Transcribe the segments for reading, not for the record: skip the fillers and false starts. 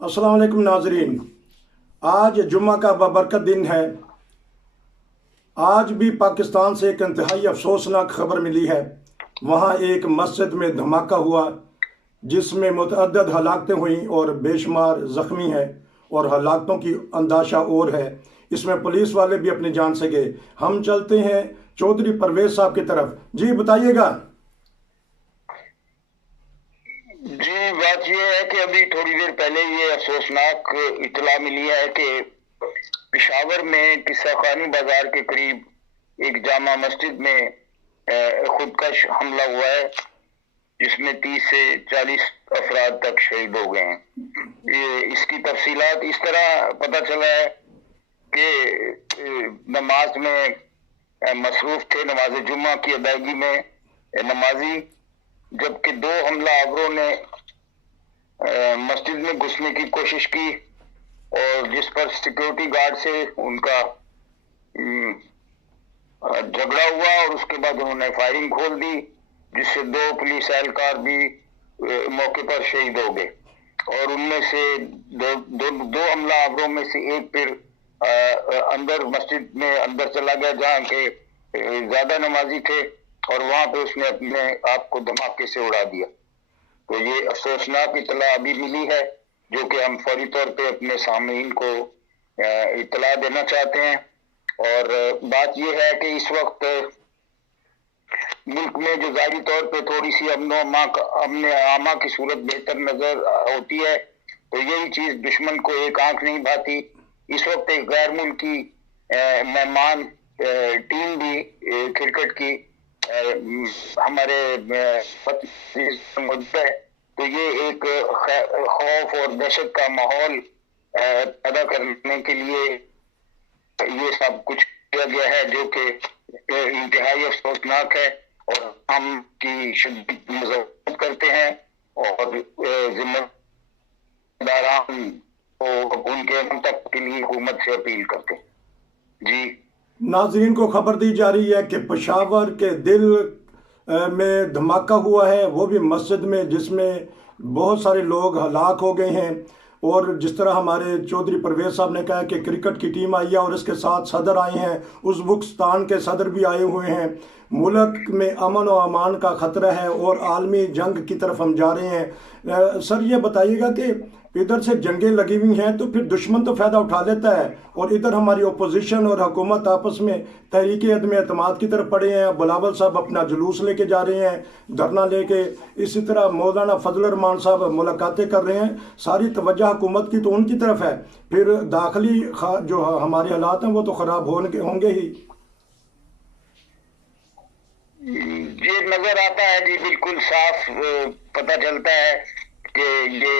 अस्सलाम वालेकुम नाजरीन। आज जुम्मा का बबरकत दिन है। आज भी पाकिस्तान से एक इंतहाई अफसोसनाक खबर मिली है। वहाँ एक मस्जिद में धमाका हुआ जिसमें मुतअद्दिद हलाकतें हुई और बेशुमार ज़ख्मी हैं और हलाकतों की अंदाशा और है। इसमें पुलिस वाले भी अपनी जान से गए। हम चलते हैं चौधरी परवेज साहब की तरफ। जी बताइएगा। जी, बात यह है कि अभी थोड़ी देर पहले ये अफसोसनाक इतला मिली है कि पेशावर में किस्सा खानी बाजार के करीब एक जामा मस्जिद में खुदकश हमला हुआ है जिसमें 30 से 40 अफराद तक शहीद हो गए हैं। इसकी तफसीलात इस तरह पता चला है कि नमाज में मसरूफ थे, नमाज जुम्मा की अदायगी में नमाजी, जबकि दो हमलावरों ने मस्जिद में घुसने की कोशिश की और जिस पर सिक्योरिटी गार्ड से उनका झगड़ा हुआ और उसके बाद उन्होंने फायरिंग खोल दी, जिससे दो पुलिस एहलकार भी मौके पर शहीद हो गए। और उनमें से दो हमलावरों में से एक फिर अंदर मस्जिद में अंदर चला गया जहाँ के ज्यादा नमाजी थे और वहां पे उसने अपने आप को धमाके से उड़ा दिया। तो ये अफसोसनाक इतला अभी मिली है जो कि हम फौरी तौर पे अपने सामीन को इतला देना चाहते हैं। और बात यह है कि इस वक्त मुल्क में जो ज़ाहिरी तौर पे थोड़ी सी अमन आमा की सूरत बेहतर नजर होती है, तो यही चीज दुश्मन को एक आंख नहीं भाती। इस वक्त एक गैर मुल्की मेहमान टीम भी क्रिकेट की हमारे है, तो ये एक खौफ और दहशत का माहौल पैदा करने के लिए ये सब कुछ किया गया है जो कि इंतहाई अफसोसनाक है और हम की शिद्दत मज़म्मत करते हैं और जिम्मेदारान को उनके हम तक के लिए हुकूमत से अपील करते हैं। जी नाजरीन को खबर दी जा रही है कि पेशावर के दिल में धमाका हुआ है, वो भी मस्जिद में, जिसमें बहुत सारे लोग हलाक हो गए हैं। और जिस तरह हमारे चौधरी परवेज साहब ने कहा कि क्रिकेट की टीम आई है और इसके साथ सदर आए हैं, उज़्बेकिस्तान के सदर भी आए हुए हैं। मुल्क में अमन और अमान का ख़तरा है और आलमी जंग की तरफ हम जा रहे हैं। सर ये बताइएगा कि इधर से जंगें लगी हुई हैं तो फिर दुश्मन तो फ़ायदा उठा लेता है और इधर हमारी अपोजिशन और हुकूमत आपस में तहरीक अदम एतमाद की तरफ पड़े हैं। बिलावल साहब अपना जुलूस लेके जा रहे हैं, धरना लेके। इसी तरह मौलाना फजल रहमान साहब मुलाकातें कर रहे हैं। सारी तवज्जो हुकूमत की तो उनकी तरफ है, फिर दाखिली जो हमारे हालात हैं वो तो ख़राब होंगे ही। ये नजर आता है जी, बिल्कुल साफ पता चलता है कि ये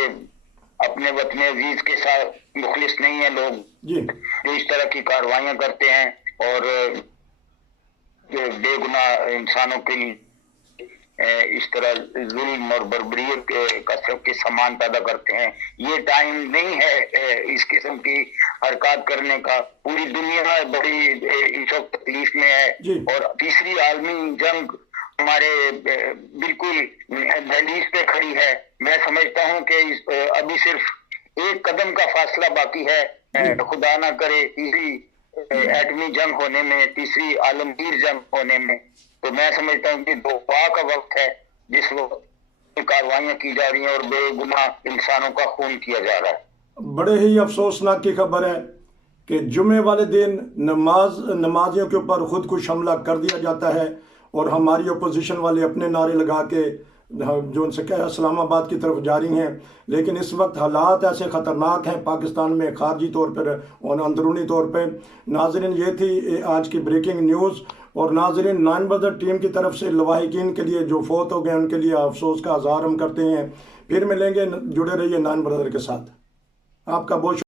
अपने वतन अजीज के साथ मुखलिस नहीं है लोग जी, जो इस तरह की कार्रवाइयां करते हैं और बेगुनाह इंसानों के लिए इस तरह जुल्म और बर्बरियत के कसरत के सामान पैदा करते हैं। ये टाइम नहीं है इस किस्म की हरकत करने का। पूरी दुनिया बड़ी इस वक्त तकलीफ में है और तीसरी आलमी जंग हमारे बिल्कुल दहलीज पे खड़ी है। मैं समझता हूं कि अभी सिर्फ एक कदम का फासला बाकी है, खुदा ना करे तीसरी एटमी जंग होने में, तीसरी आलमगीर जंग होने में। तो मैं समझता हूँ कि दुआ का वक्त है जिस वक्त कार्रवाइयां की जा रही हैं और बेगुनाह इंसानों का खून किया जा रहा है। बड़े ही अफसोसनाक की खबर है कि जुमे वाले दिन नमाजियों के ऊपर खुदकुश हमला कर दिया जाता है और हमारी अपोजिशन वाले अपने नारे लगा के जो उनसे क्या इस्लामाबाद की तरफ जा रही हैं। लेकिन इस वक्त हालात ऐसे ख़तरनाक हैं पाकिस्तान में, खारजी तौर पर और अंदरूनी तौर पर। नाजरीन ये थी आज की ब्रेकिंग न्यूज़। और नाजरीन 9 बजे टीम की तरफ से लवाहिकीन के लिए जो फौत हो गए उनके लिए अफसोस का इज़हार हम करते हैं। फिर मिलेंगे, जुड़े रहिए 9 ब्रदर के साथ। आपका बहुत